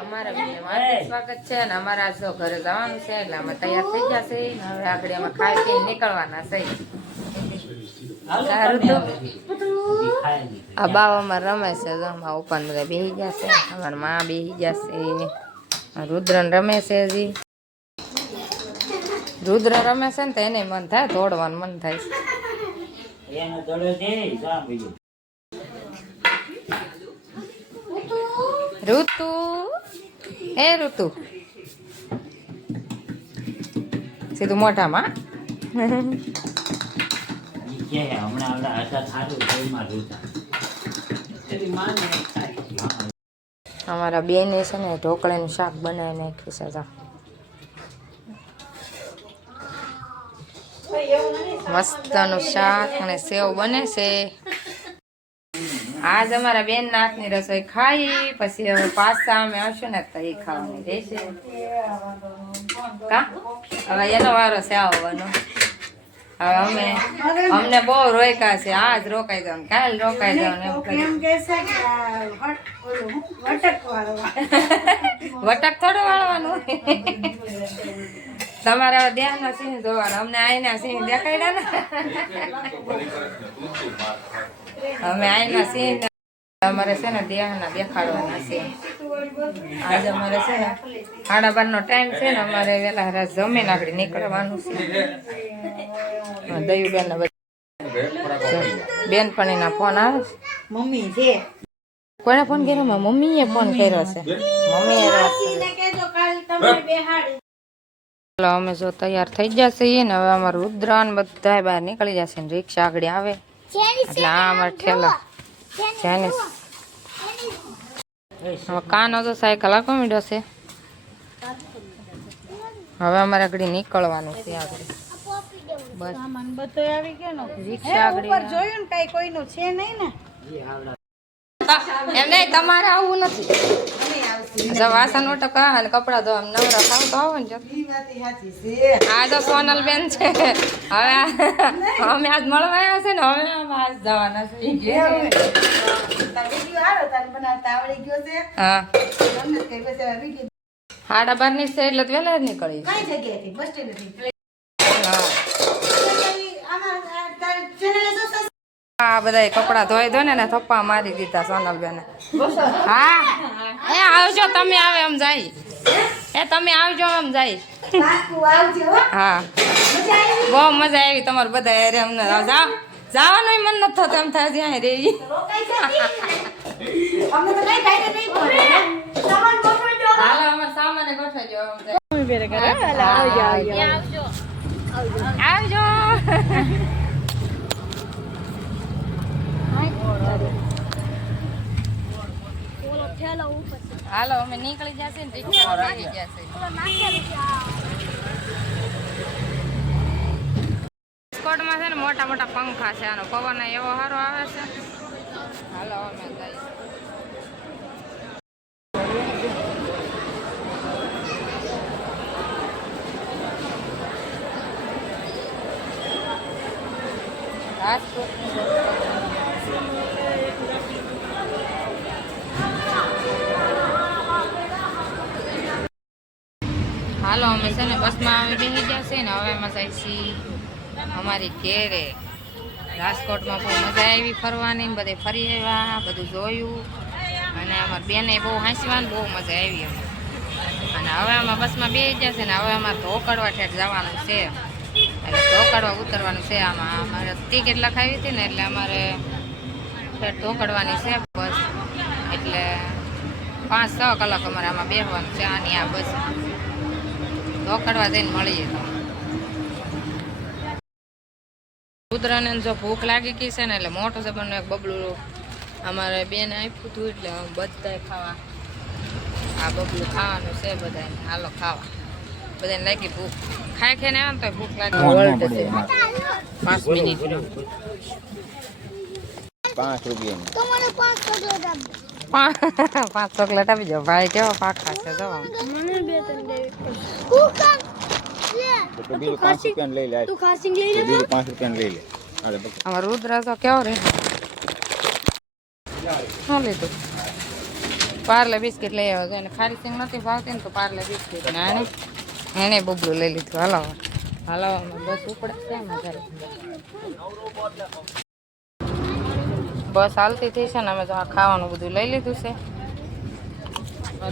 અમારા બેને સ્વાગત છે અને અમારા જો ઘરે જવાનું છે એટલે અમે તૈયાર થઈ ગયા છે હવે આગળ અમે ખાઈ પી નીકળવાના છે. સારું તો? આ બાવામાં રમે છે જો અમારા ઉપર બધા બેસી ગયા છે. અમારા માં બેસી ગયા છે રુદ્રન રમે છે હજી. રુદ્ર રમે છે ને તો એને મન થાય દોડવાનું મન થાય. છે ઋતુ. હે ઋતુ. સીધું મોઢામાં. અમારા બેને છે ને ઢોકળાનું શાક બનાવી નાખ્યું છે. મસ્તનું શાક અને સેવ બને છે. આજ અમારા બેન નાથની રસોઈ ખાઈ પછી હવે પાછા અમે આવશું ને તો એ ખાવાની રહેશે કા? હવે એનો વારો છે આવવાનો. હવે અમે અમને બહુ રોક્યા છે આજ રોકાઈ જાવ કાલ રોકાઈ જાવ એમ કે વટક થોડો વાળવાનું. તમારે હવે ધ્યાન સિંહ જોવાનું. અમને આઈના સિંહ દેખાડ્યા ને. અમે આઈના છીએ અમારે છે ને દેહના દેખાડવાના છે આજે અમારે છે ને સાડા બાર નો ટાઈમ છે ને અમારે વેલા રાત જમીન આગળ નીકળવાનું છે. દયુબેન બેનપણી બેનપણીના ફોન આવે મમ્મી છે. કોને ફોન કર્યો? મમ્મીએ ફોન કર્યો છે. મમ્મીએ ને ચાલો અમે જો તૈયાર થઈ જશે ને હવે અમારું રુદ્રાન બધા બહાર નીકળી જશે ને રિક્ષા આગળ આવે. એટલે આ અમારે ઠેલા. જેને હવે કાનો તો સાયકલ આખો મીડો છે. હવે અમારે આગળ નીકળવાનું છે આગળ. બસ. સામાન બધો આવી ગયો રિક્ષા આગળ ઉપર જોયું ને કઈ કોઈનું છે નહીં ને? એમ નહીં તમારે આવવું નથી. વાસણ ટકા અને કપડા ધોવા આમ નવરા થાવ તો આવો ને આ તો સોનલ બેન છે. હવે અમે આજ મળવા આવ્યા છે ને હવે અમે આજ જવાના છે. હા. સાડા બારની છે એટલે વહેલા જ નીકળી કઈ જગ્યાએથી? બસ હા. આ બધા કપડા ધોઈ ધોઈ ને થપ્પા મારી દીધા સોનલબેન. હા? એ આવજો તમે આવે એમ જાય. એ તમે આવજો એમ જાય. આવજો હો. બહુ મજા આવી તમારે બધા એરે અમને. જાઓ જવાનું મન નથી થતું એમ થાય ત્યાં રે આવજો. જતી. અમને તો કઈ ભાઈને નહીં પડે સામાન ગોઠવજો. હાલો અમારે સામાને ગોઠવજો એમ થાય. આવજો આવજો હાલો અમે નીકળી જશે ને રિક્ષા આવી જશે. રાજકોટમાં છે ને મોટા મોટા પંખા છે આનો પવન એવો સારો આવે છે. હાલો અમે જઈએ રાજકોટ છે ને, બસમાં અમે બેસી ગયા છે ને, હવે મજા જાય છીએ અમારી ઘેરે. રાજકોટમાં બહુ મજા આવી ફરવાની, બધે ફરી આવ્યા, બધું જોયું. અને અમારી બેને બહુ હાંસવાની, બહુ મજા આવી અમે અને હવે અમે બસમાં બેસી ગયા છે ને, હવે અમારે ધોકડવા ઠેઠ જવાનું છે. એટલે ધોકડવા ઉતરવાનું છે આમાં. અમારે ટિકિટ લખાવી હતી ને, એટલે અમારે ઠેઠ ધોકડવાની છે બસ. એટલે પાંચ છ કલાક અમારે આમાં બેસવાનું છે. આની આ બસ ધોકડવા જઈને મળીએ. તો રુદ્રને જો ભૂખ લાગી ગઈ છે ને એટલે મોટો જબરનો એક બબલું અમારે બેન આપ્યું હતું એટલે બધા બધાય ખાવા. આ બબલું ખાવાનું છે બધાને હાલો ખાવા. બધાને લાગી ભૂખ. ખાઈ ખાઈને આવે ને તો ભૂખ લાગી વર્લ્ડ છે પાંચ મિનિટ. પાંચ રૂપિયાની. પાંચ પાંચ ચોકલેટ આપી જાઓ ભાઈ કેવો પાખા છે જો. લઈ લે. તો બીજું પાંચ રૂપિયાનું લઈ લે. અરે અમાર રુદ્ર તો કેવો રે? શું લીધું? પાર્લે બિસ્કિટ લઈ આવ્યો છે. એને ખારી સિંગ નથી ભાવતી ને તો પાર્લે બિસ્કિટ ને આને. એને બબલું લઈ લીધું. હાલો હાલો બસ ઉપડે છે એમાં ઘરે. બસ હાલતી થઈ છે ને અમે તો આ ખાવાનું બધું લઈ લીધું છે.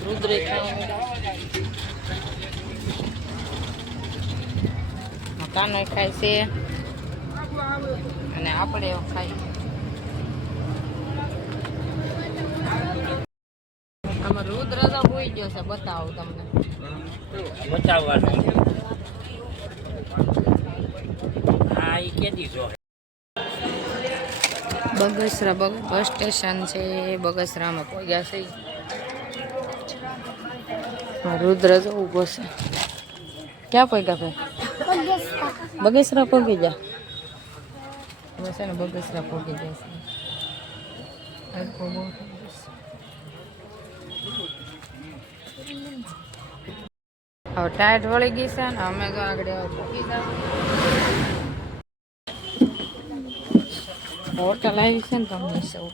રુદ્ર કાનો ખાય છે. અને આપણે એવું આમાં રુદ્ર તો હોઈ ગયો છે, બતાવું તમને. બચાવવાનું હા એ કેદી જો. બગસરા બગ, બસ સ્ટેશન છે બગસરામાં પહોંચ્યા છે? રુદ્ર તો ઊભો છે. ક્યાં પહોંચ્યા ભાઈ બગસરા પહોંચી જા બસ ને બગસરા પહોંચી જાય. હવે ટાયર વળી ગઈ છે ને, અમે તો આગળ પહોંચી જાવ હોટલ આવી છે ને તમને સૌ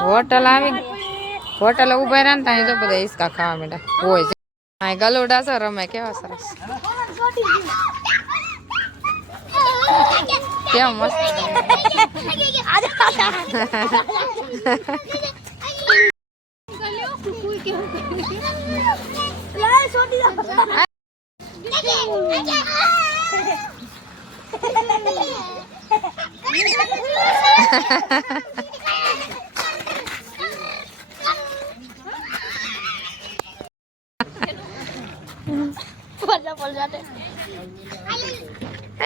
હોટલ આવી હોટલ ઊભા રહ્યા ને ત્યાં જો બધા ઈસકા ખાવા માંડ્યા. હોય છે. ગલોડા છે, રમે. કેવા સરસ. કેવા મસ્ત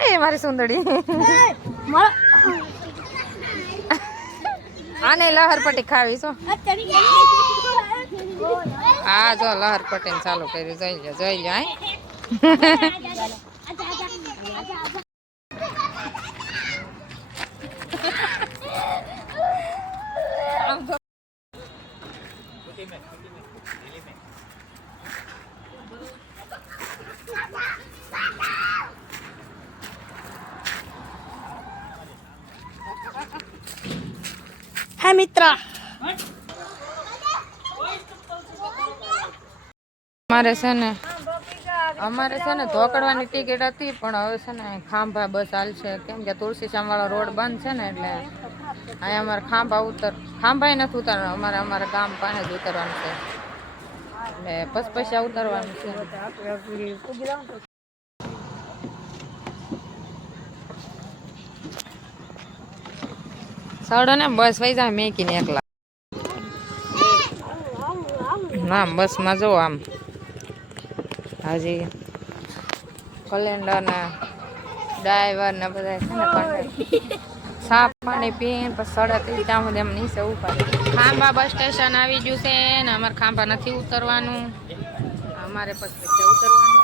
એ મારી સુંદરી આને લહરપટ્ટી ખાવી છો હા. જો લહરપટ્ટી ચાલુ કર્યું. જોઈ લો જોઈ લો આય મિત્ર. અમારે છે ને, અમારે છે ને ધોકડવાની ટિકિટ હતી, પણ હવે છે ને ખાંભા બસ હાલશે. કેમ કે તુલસી વાળો રોડ બંધ છે ને, એટલે અહીંયા અમારે ખાંભા ઉતર ખાંભાએ નથી ઉતારવાનું, અમારે અમારા ગામ પાસે જ ઉતરવાનું છે. એટલે પસ પૈસા ઉતારવાનું છે. સડો ને બસ વૈજા મેકીને એકલા. ના બસમાં જો આમ. હજી. કલેન્ડર ને ડ્રાઈવર ને બધા છે ને સાફ પાણી પીને પછી સડે ત્યાં સુધી એમ નીચે ઉપર ખાંભા બસ સ્ટેશન આવી ગયું છે ને અમારે ખાંભા નથી ઉતરવાનું. અમારે પછી ઉતરવાનું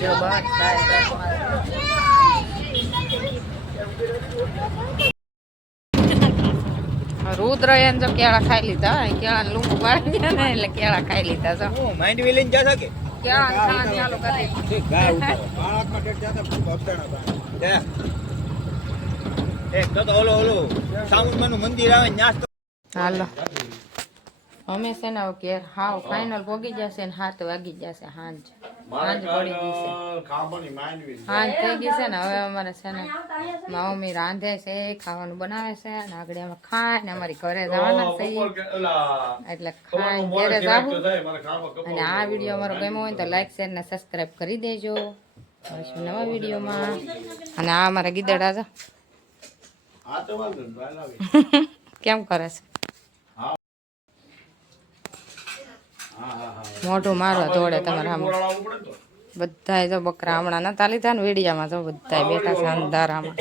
જો બસ રુદ્ર એમ જો કેળા ખાઈ લીધા. કેળા લૂંગ પાડી ગયા ને એટલે કેળા ખાઈ લીધા જો. માઇન્ડ વિલીન જા જશો કે? કેળા ખાવાનું ચાલુ કરી. ગાય ઉતારો. બાળકમાં ડેટ જતા તો ઓલો ઓલો સામુંડમાનું મંદિર આવે ન્યાસ હાલો. છે ને ઘેર હાવ ફાઇનલ પોગી જશે ને હાથ વાગી જશે હાંજ હાંજ પડી ગઈ છે. હાંજ થઈ ગઈ છે ને હવે અમારે છે ને મમ્મી રાંધે છે ખાવાનું બનાવે છે અને આગળ અમે ખાય ને અમારી ઘરે જવાના છે એટલે ખાઈ ઘરે જવું. અને આ વીડિયો અમારો ગમ્યો હોય તો લાઈક શેર ને સબસ્ક્રાઈબ કરી દેજો. મળીશું નવા વિડીયોમાં અને આ અમારા ગીદડા કેમ કરે છે? મોઢું મારવા દોડે તમારે આમ બધાય તો બકરા હમણાં નતા લીધા ને વીડિયામાં તો બધાય બેઠા છે અંધારામાં.